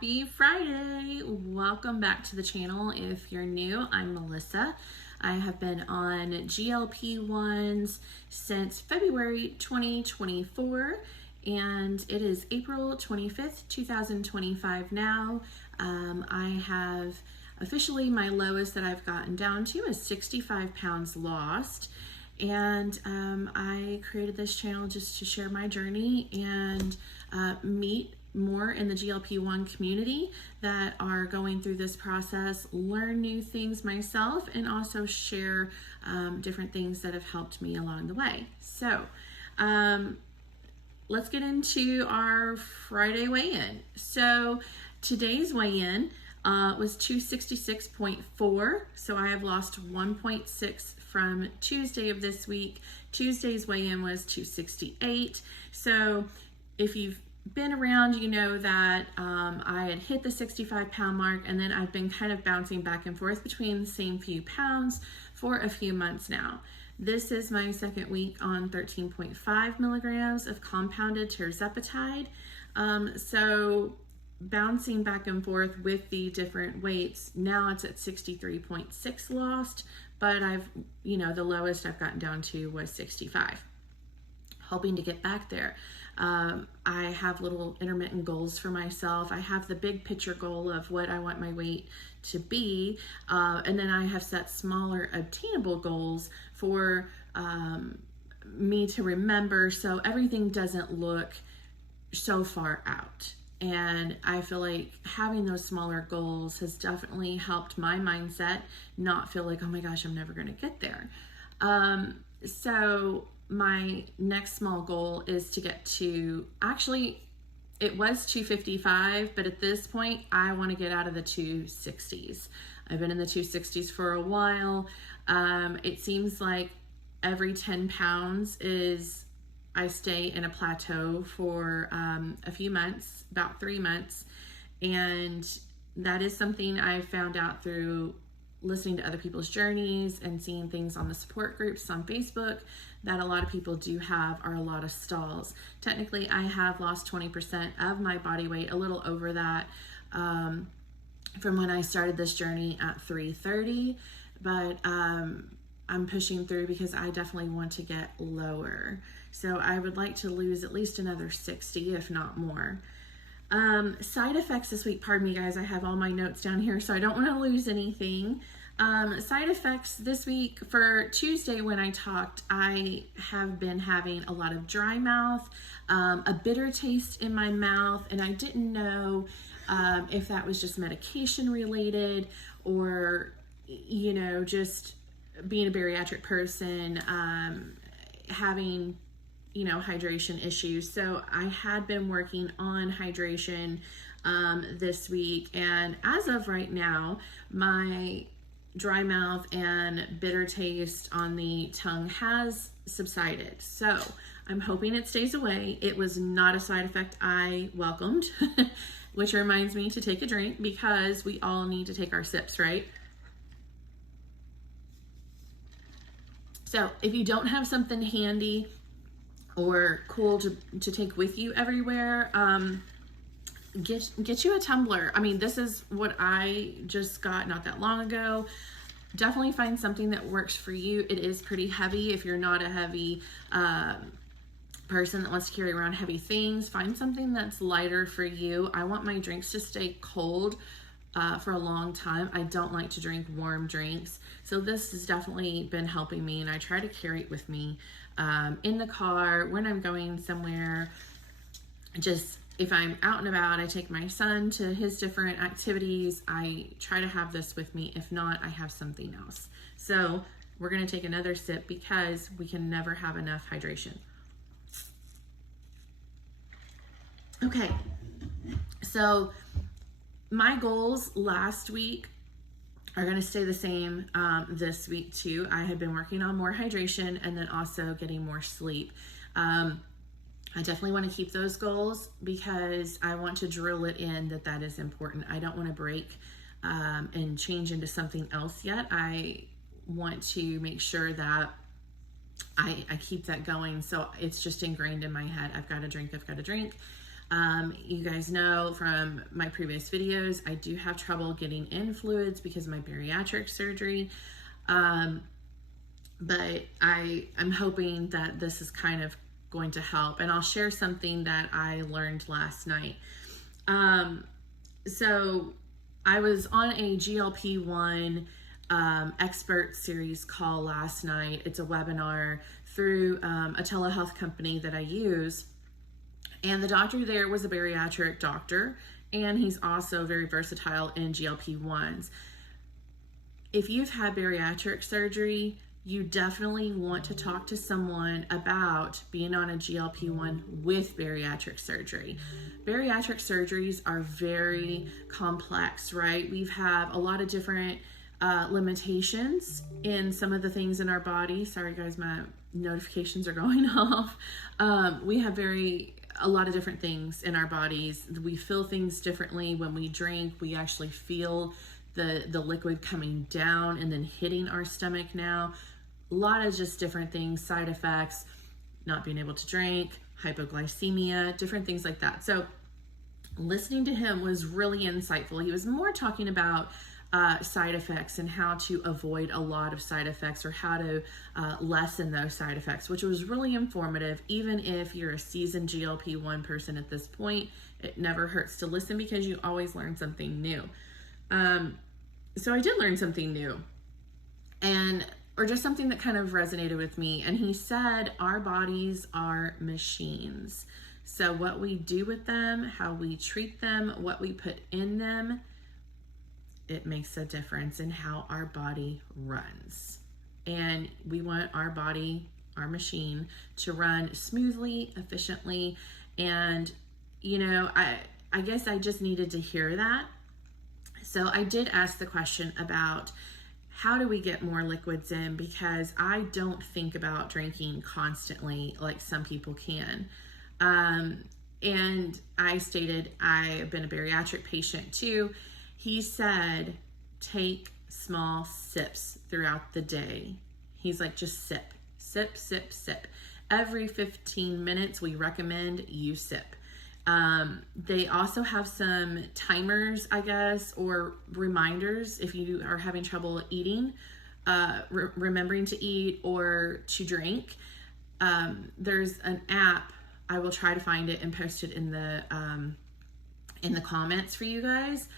Happy Friday! Welcome back to the channel. If you're new, I'm Melissa. I have been on GLP-1s since February 2024, and it is April 25th, 2025 now. I have officially, my lowest that I've gotten down to is 65 pounds lost. And I created this channel just to share my journey and meet more in the GLP-1 community that are going through this process, learn new things myself, and also share different things that have helped me along the way. So let's get into our Friday weigh-in. So today's weigh-in was 266.4, so I have lost 1.6 from Tuesday of this week. Tuesday's weigh-in was 268. So if you've been around, you know that I had hit the 65 pound mark, and then I've been kind of bouncing back and forth between the same few pounds for a few months now. This is my second week on 13.5 milligrams of compounded Tirzepatide. So bouncing back and forth with the different weights. Now it's at 63.6 lost, but the lowest I've gotten down to was 65. Hoping to get back there. I have little intermittent goals for myself. I have the big picture goal of what I want my weight to be, and then I have set smaller obtainable goals for me to remember, so everything doesn't look so far out. And I feel like having those smaller goals has definitely helped my mindset not feel like, oh my gosh, I'm never going to get there. So my next small goal is to get to, actually it was 255, but at this point I want to get out of the 260s. I've been in the 260s for a while. It seems like every 10 pounds I stay in a plateau for a few months, about 3 months. And that is something I found out through listening to other people's journeys and seeing things on the support groups on Facebook that a lot of people are a lot of stalls. Technically, I have lost 20% of my body weight, a little over that, from when I started this journey at 330, but I'm pushing through because I definitely want to get lower. So I would like to lose at least another 60, if not more. Side effects this week, pardon me guys, I have all my notes down here, so I don't want to lose anything. Side effects this week, for Tuesday when I talked, I have been having a lot of dry mouth, a bitter taste in my mouth, and I didn't know if that was just medication related or, just being a bariatric person, having hydration issues. So I had been working on hydration this week, and as of right now, my dry mouth and bitter taste on the tongue has subsided. So I'm hoping it stays away. It was not a side effect I welcomed, which reminds me to take a drink because we all need to take our sips, right? So if you don't have something handy or cool to take with you everywhere, get you a tumbler. I mean, this is what I just got not that long ago. Definitely find something that works for you. It is pretty heavy. If you're not a heavy person that wants to carry around heavy things, find something that's lighter for you. I want my drinks to stay cold for a long time. I don't like to drink warm drinks. So this has definitely been helping me, and I try to carry it with me in the car when I'm going somewhere. Just if I'm out and about, I take my son to his different activities, I try to have this with me. If not, I have something else. So we're going to take another sip because we can never have enough hydration. Okay, so my goals last week are going to stay the same this week too. I had been working on more hydration and then also getting more sleep. I definitely want to keep those goals because I want to drill it in that is important. I don't want to break and change into something else yet. I want to make sure that I keep that going. So it's just ingrained in my head. I've got to drink. You guys know from my previous videos, I do have trouble getting in fluids because of my bariatric surgery. But I'm hoping that this is kind of going to help. And I'll share something that I learned last night. So I was on a GLP-1 expert series call last night. It's a webinar through a telehealth company that I use. And the doctor there was a bariatric doctor, and he's also very versatile in GLP-1s. If you've had bariatric surgery, you definitely want to talk to someone about being on a GLP-1 with bariatric surgery. Bariatric surgeries are very complex, right? We have a lot of different limitations in some of the things in our body. Sorry guys, my notifications are going off. We have a lot of different things in our bodies. We feel things differently when we drink. We actually feel the liquid coming down and then hitting our stomach now. A lot of just different things, side effects, not being able to drink, hypoglycemia, different things like that. So listening to him was really insightful. He was more talking about side effects and how to avoid a lot of side effects, or how to lessen those side effects, which was really informative. Even if you're a seasoned GLP-1 person at this point, it never hurts to listen because you always learn something new. So I did learn something new, or just something that kind of resonated with me. And he said, our bodies are machines. So what we do with them, how we treat them, what we put in them, it makes a difference in how our body runs. And we want our body, our machine, to run smoothly, efficiently. And, I guess I just needed to hear that. So I did ask the question about how do we get more liquids in, because I don't think about drinking constantly like some people can. And I stated I've been a bariatric patient too. He said, take small sips throughout the day. He's like, just sip, sip, sip, sip. Every 15 minutes, we recommend you sip. They also have some timers, I guess, or reminders if you are having trouble eating, remembering to eat or to drink. There's an app. I will try to find it and post it in the comments for you guys,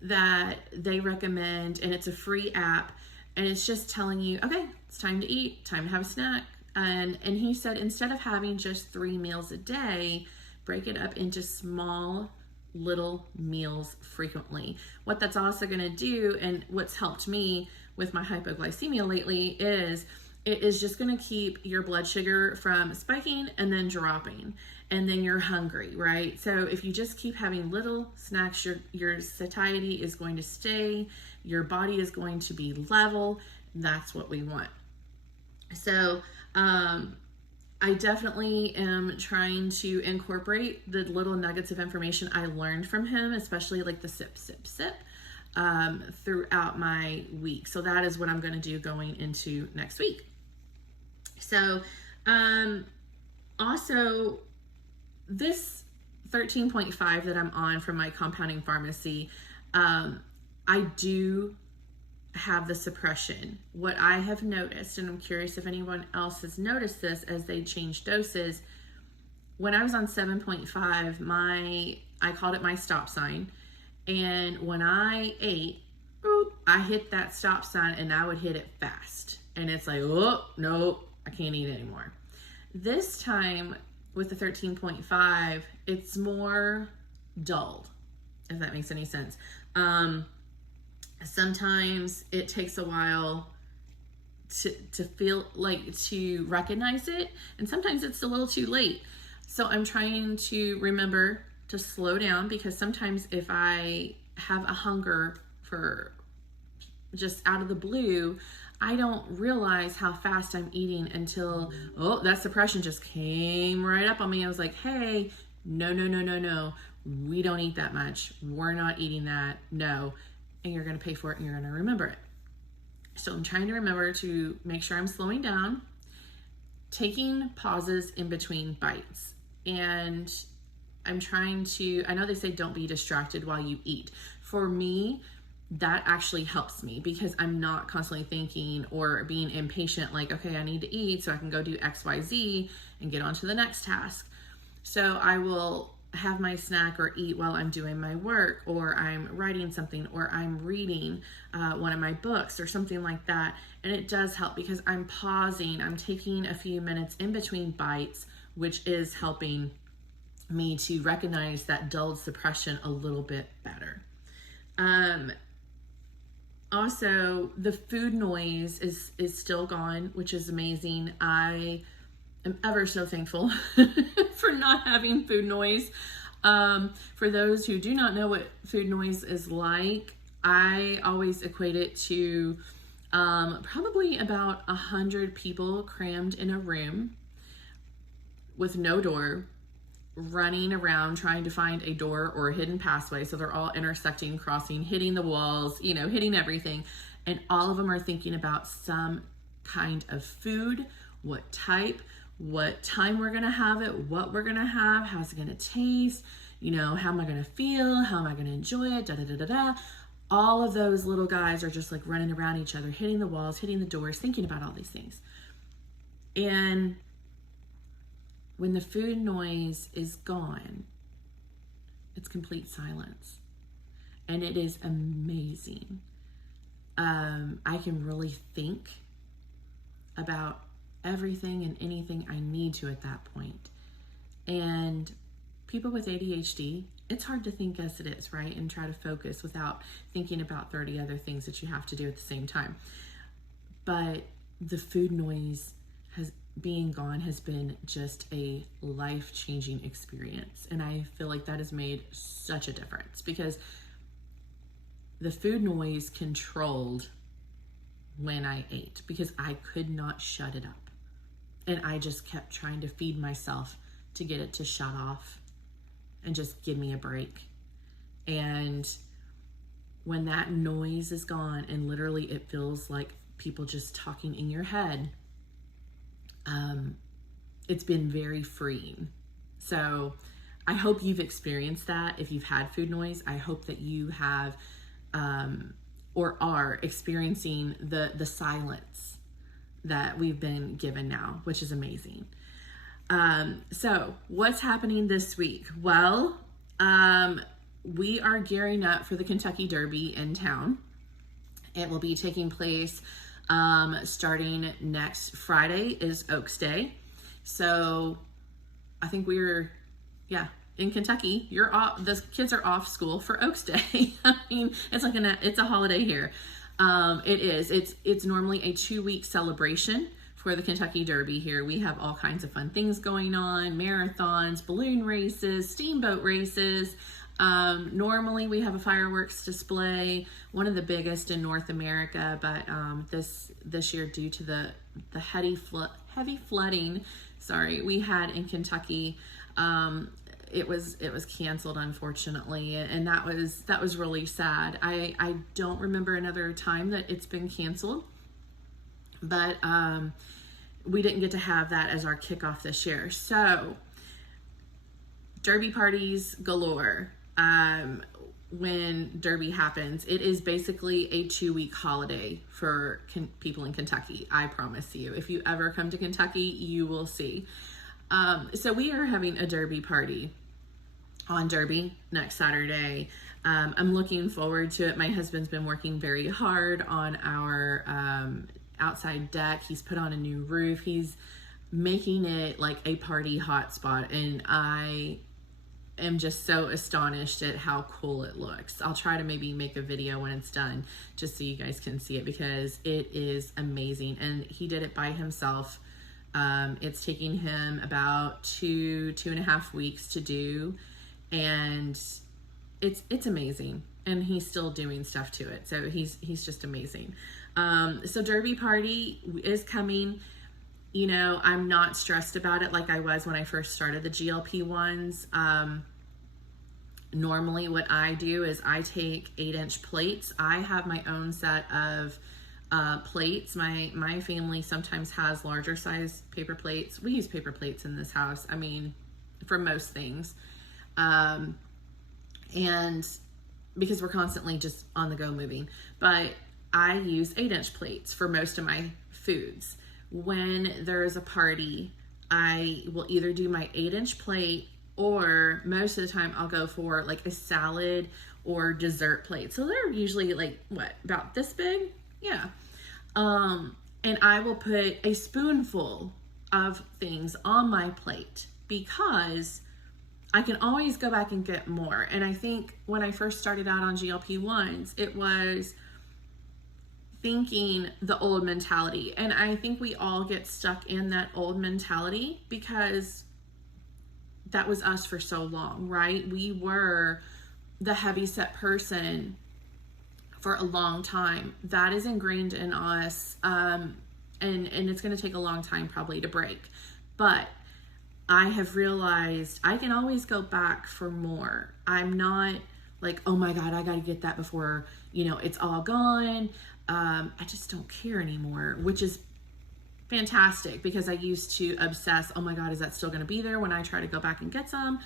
that they recommend, and it's a free app, and it's just telling you, okay, it's time to eat, time to have a snack. And he said, instead of having just 3 meals a day, break it up into small little meals frequently. What that's also going to do, and what's helped me with my hypoglycemia lately, is it is just going to keep your blood sugar from spiking and then dropping, and then you're hungry, right? So if you just keep having little snacks, your satiety is going to stay, your body is going to be level. That's what we want. So I definitely am trying to incorporate the little nuggets of information I learned from him, especially like the sip, sip, sip, throughout my week. So that is what I'm going to do going into next week. So, also this 13.5 that I'm on from my compounding pharmacy, I do have the suppression. What I have noticed, and I'm curious if anyone else has noticed this as they change doses, when I was on 7.5, I called it my stop sign. And when I ate, I hit that stop sign and I would hit it fast. And it's like, oh, no, I can't eat anymore. This time with the 13.5, it's more dulled, if that makes any sense. Sometimes it takes a while to feel like, to recognize it, and sometimes it's a little too late. So I'm trying to remember to slow down, because sometimes if I have a hunger for just out of the blue, I don't realize how fast I'm eating until, that suppression just came right up on me. I was like, hey, no, we don't eat that much. We're not eating that. No. And you're going to pay for it and you're going to remember it. So I'm trying to remember to make sure I'm slowing down, taking pauses in between bites. And I'm trying to, I know they say don't be distracted while you eat. For me, that actually helps me because I'm not constantly thinking or being impatient, like, okay, I need to eat so I can go do X, Y, Z and get on to the next task. So I will have my snack or eat while I'm doing my work, or I'm writing something, or I'm reading one of my books or something like that. And it does help because I'm pausing, I'm taking a few minutes in between bites, which is helping me to recognize that dulled suppression a little bit better. Also, the food noise is still gone, which is amazing. I am ever so thankful for not having food noise. For those who do not know what food noise is like, I always equate it to probably about 100 people crammed in a room with no door, running around trying to find a door or a hidden pathway. So they're all intersecting, crossing, hitting the walls, hitting everything. And all of them are thinking about some kind of food, what type, what time we're going to have it, what we're going to have, how's it going to taste, how am I going to feel, how am I going to enjoy it, da da da da da. All of those little guys are just like running around each other, hitting the walls, hitting the doors, thinking about all these things. And when the food noise is gone, it's complete silence. And it is amazing. I can really think about everything and anything I need to at that point. And people with ADHD, it's hard to think as it is, right? And try to focus without thinking about 30 other things that you have to do at the same time. But the food noise being gone has been just a life-changing experience. And I feel like that has made such a difference because the food noise controlled when I ate because I could not shut it up. And I just kept trying to feed myself to get it to shut off and just give me a break. And when that noise is gone and literally it feels like people just talking in your head, it's been very freeing. So I hope you've experienced that. If you've had food noise, I hope that you have or are experiencing the silence that we've been given now, which is amazing. So what's happening this week? Well, we are gearing up for the Kentucky Derby in town. It will be taking place starting next Friday is Oaks Day. So I think we're, in Kentucky, you're off, the kids are off school for Oaks Day. I mean, it's a holiday here. It's normally a 2-week celebration for the Kentucky Derby here. We have all kinds of fun things going on, marathons, balloon races, steamboat races. Normally we have a fireworks display, one of the biggest in North America, but this year, due to the heavy flooding, we had in Kentucky, it was canceled, unfortunately, and that was really sad. I don't remember another time that it's been canceled, but we didn't get to have that as our kickoff this year. So Derby parties galore. When Derby happens, it is basically a 2-week holiday for people in Kentucky. I promise you, if you ever come to Kentucky, you will see. So we are having a Derby party on Derby next Saturday. I'm looking forward to it. My husband's been working very hard on our outside deck. He's put on a new roof. He's making it like a party hotspot, and I am just so astonished at how cool it looks. I'll try to maybe make a video when it's done just so you guys can see it because it is amazing. And he did it by himself. It's taking him about 2.5 weeks to do, and it's amazing. And he's still doing stuff to it. So he's just amazing. So Derby party is coming. I'm not stressed about it like I was when I first started the GLP-1s. Normally what I do is I take 8-inch plates. I have my own set of plates. My family sometimes has larger size paper plates. We use paper plates in this house, for most things. And because we're constantly just on the go moving, but I use 8-inch plates for most of my foods. When there's a party, I will either do my 8-inch plate, or most of the time I'll go for like a salad or dessert plate. So they're usually like, what, about this big? Yeah. And I will put a spoonful of things on my plate because I can always go back and get more. And I think when I first started out on GLP-1s, it was thinking the old mentality. And I think we all get stuck in that old mentality because that was us for so long, right? We were the heavy set person for a long time. That is ingrained in us. And it's going to take a long time probably to break. But I have realized I can always go back for more. I'm not like, oh my God, I got to get that before, it's all gone. I just don't care anymore, which is fantastic because I used to obsess, oh my God, is that still going to be there when I try to go back and get some?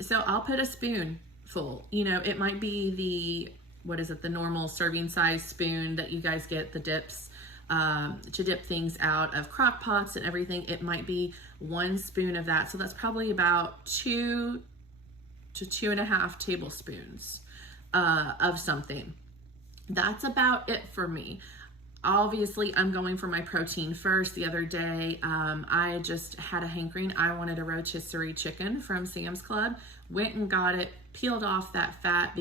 So I'll put a spoonful, it might be the normal serving size spoon that you guys get the dips, to dip things out of crock pots and everything. It might be 1 spoon of that. So that's probably about 2 to 2.5 tablespoons, of something. That's about it for me. Obviously, I'm going for my protein first. The other day, I just had a hankering. I wanted a rotisserie chicken from Sam's Club. Went and got it, peeled off that fat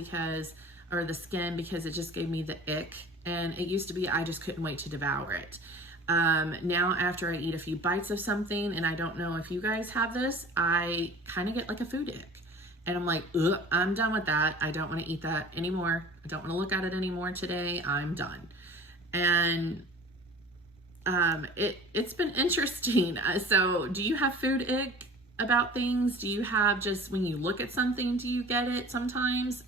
or the skin because it just gave me the ick. And it used to be, I just couldn't wait to devour it. Now, after I eat a few bites of something, and I don't know if you guys have this, I kind of get like a food ick. And I'm like, ugh, I'm done with that. I don't want to eat that anymore. I don't want to look at it anymore today. I'm done. And it's been interesting. So do you have food ick about things? Do you have just when you look at something, do you get it sometimes?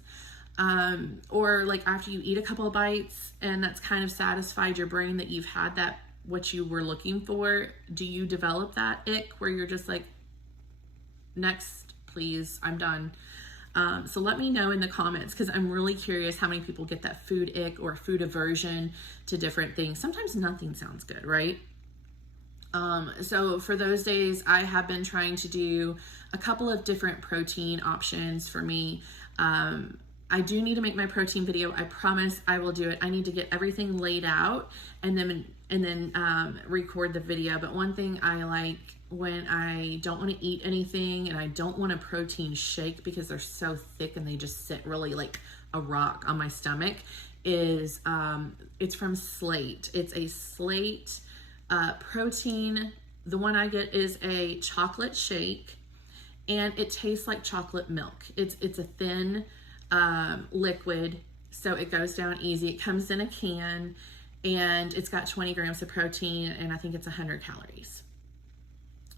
Or like after you eat a couple of bites and that's kind of satisfied your brain that you've had that, what you were looking for, do you develop that ick where you're just like, next, please, I'm done. So let me know in the comments because I'm really curious how many people get that food ick or food aversion to different things. Sometimes nothing sounds good, right? So for those days, I have been trying to do a couple of different protein options for me. I do need to make my protein video. I promise I will do it. I need to get everything laid out and then record the video. But one thing I like when I don't want to eat anything and I don't want a protein shake because they're so thick and they just sit really like a rock on my stomach is it's from Slate. It's a Slate protein. The one I get is a chocolate shake and it tastes like chocolate milk. It's a thin liquid, so it goes down easy. It comes in a can and it's got 20 grams of protein and I think it's 100 calories.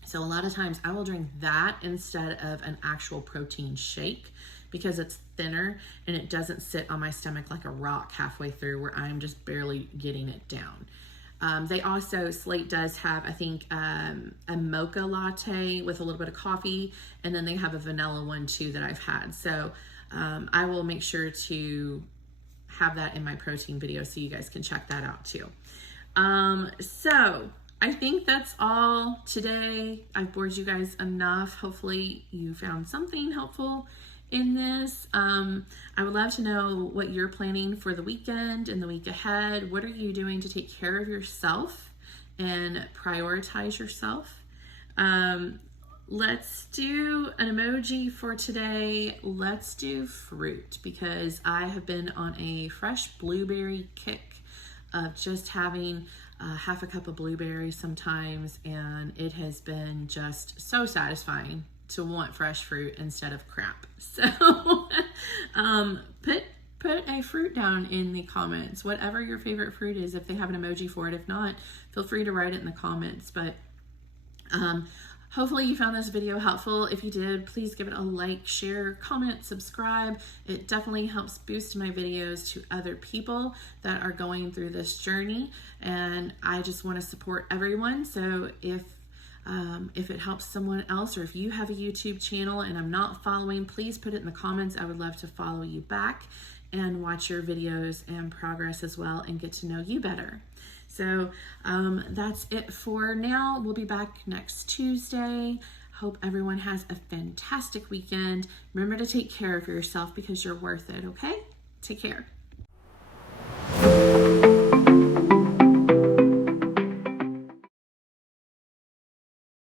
So a lot of times I will drink that instead of an actual protein shake because it's thinner and it doesn't sit on my stomach like a rock halfway through where I'm just barely getting it down. They also, Slate does have, I think, a mocha latte with a little bit of coffee, and then they have a vanilla one too that I've had. So I will make sure to have that in my protein video so you guys can check that out too. So I think that's all today. I've bored you guys enough. Hopefully you found something helpful in this. I would love to know what you're planning for the weekend and the week ahead. What are you doing to take care of yourself and prioritize yourself? Let's do an emoji for today. Let's do fruit because I have been on a fresh blueberry kick of just having half a cup of blueberries sometimes, and it has been just so satisfying to want fresh fruit instead of crap. So put a fruit down in the comments, whatever your favorite fruit is, if they have an emoji for it. If not, feel free to write it in the comments. But hopefully you found this video helpful. If you did, please give it a like, share, comment, subscribe. It definitely helps boost my videos to other people that are going through this journey. And I just want to support everyone. So if If it helps someone else, or if you have a YouTube channel and I'm not following, please put it in the comments. I would love to follow you back and watch your videos and progress as well and get to know you better. So that's it for now. We'll be back next Tuesday. Hope everyone has a fantastic weekend. Remember to take care of yourself because you're worth it, okay? Take care.